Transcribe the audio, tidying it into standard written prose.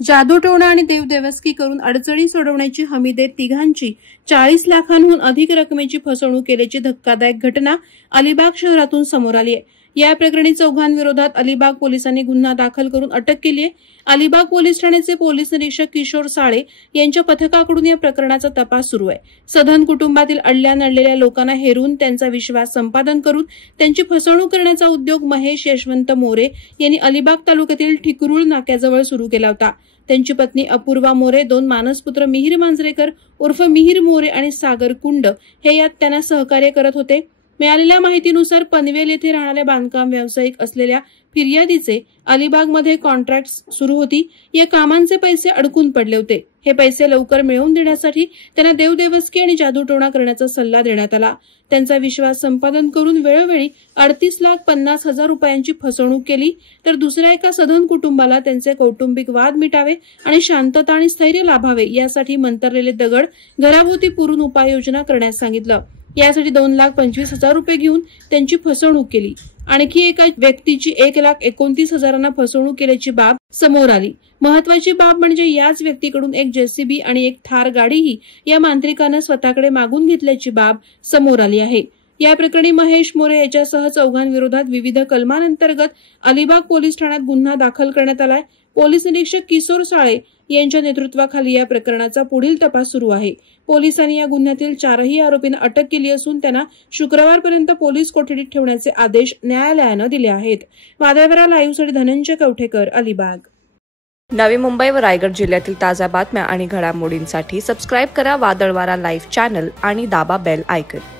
जादूटोणा आणि देवदेवस्की करून अडचणी सोडवण्याची हमी देत तिघांची 40 लाखांहून अधिक रकमेची फसवणूक केल्याची धक्कादायक घटना अलिबाग शहरातून समोर आली आहे। या प्रकरणी चौघांविरोधात अलिबाग पोलिसांनी गुन्हा दाखल करून अटक केली आहे। अलिबाग पोलीस ठाण्याचे पोलीस निरीक्षक किशोर साळे यांच्या पथकाकडून या प्रकरणाचा तपास सुरू आहे। सधन कुटुंबातील अडल्या नडलेल्या लोकांना हेरून त्यांचा विश्वास संपादन करून त्यांची फसवणूक करण्याचा उद्योग महेश यशवंत मोरे यांनी अलिबाग तालुक्यातील ठिकरुळ नाक्याजवळ सुरू केला होता। त्यांची पत्नी अपूर्वा मोरे, 2 मानसपुत्र मिहीर मांजरेकर उर्फ मिहीर मोरे आणि सागर कुंड हे यात त्यांना सहकार्य करत होते। मिळालेल्या माहितीनुसार पनवेल येथे राहणाऱ्या बांधकाम व्यावसायिक असलेल्या फिर्यादीचे अलिबागमध्ये कॉन्ट्रॅक्ट सुरू होती। या कामांचे पैसे अडकून पडले होते। हे पैसे लवकर मिळवून देण्यासाठी त्यांना देवदेवस्की आणि जादूटोणा करण्याचा सल्ला देण्यात आला। त्यांचा विश्वास संपादन करून वेळोवेळी 38,50,000 रुपयांची फसवणूक केली। तर दुसऱ्या एका सधन कुटुंबाला त्यांचे कौटुंबिक वाद मिटावे आणि शांतता आणि स्थैर्य लाभावे यासाठी मंतरलेले दगड घराभोवती पुरून उपाययोजना करण्यास सांगितलं। यासाठी 2,25,000 रुपये घेऊन त्यांची फसवणूक केली। आणखी एका व्यक्तीची 1,29,000 फसवणूक केल्याची बाब समोर आली। महत्वाची बाब म्हणजे याच व्यक्तीकडून एक जेसीबी आणि एक थार गाडीही या मांत्रिकानं स्वतःकडे मागून घेतल्याची बाब समोर आली आहे। या प्रकरणी महेश मोरे याच्यासह चौघांविरोधात विविध कलमांतर्गत अलिबाग पोलीस ठाण्यात गुन्हा दाखल करण्यात आलाय। पोलीस निरीक्षक किशोर साळे यांच्या नेतृत्वाखाली या प्रकरणाचा पुढील तपास सुरू आहे। पोलिसांनी या गुन्ह्यातील 4ही आरोपींना अटक केली असून त्यांना शुक्रवारपर्यंत पोलीस कोठडीत ठेवण्याचे आदेश न्यायालयानं दिले आहेत। वादळवारा लाईव्हसाठी धनंजय कवठेकर, अलिबाग। नवी मुंबई व रायगड जिल्ह्यातील ताज्या बातम्या आणि घडामोडींसाठी सबस्क्राईब करा वादळवारा लाईव्ह चॅनल आणि दाबा बेल आयकॉन।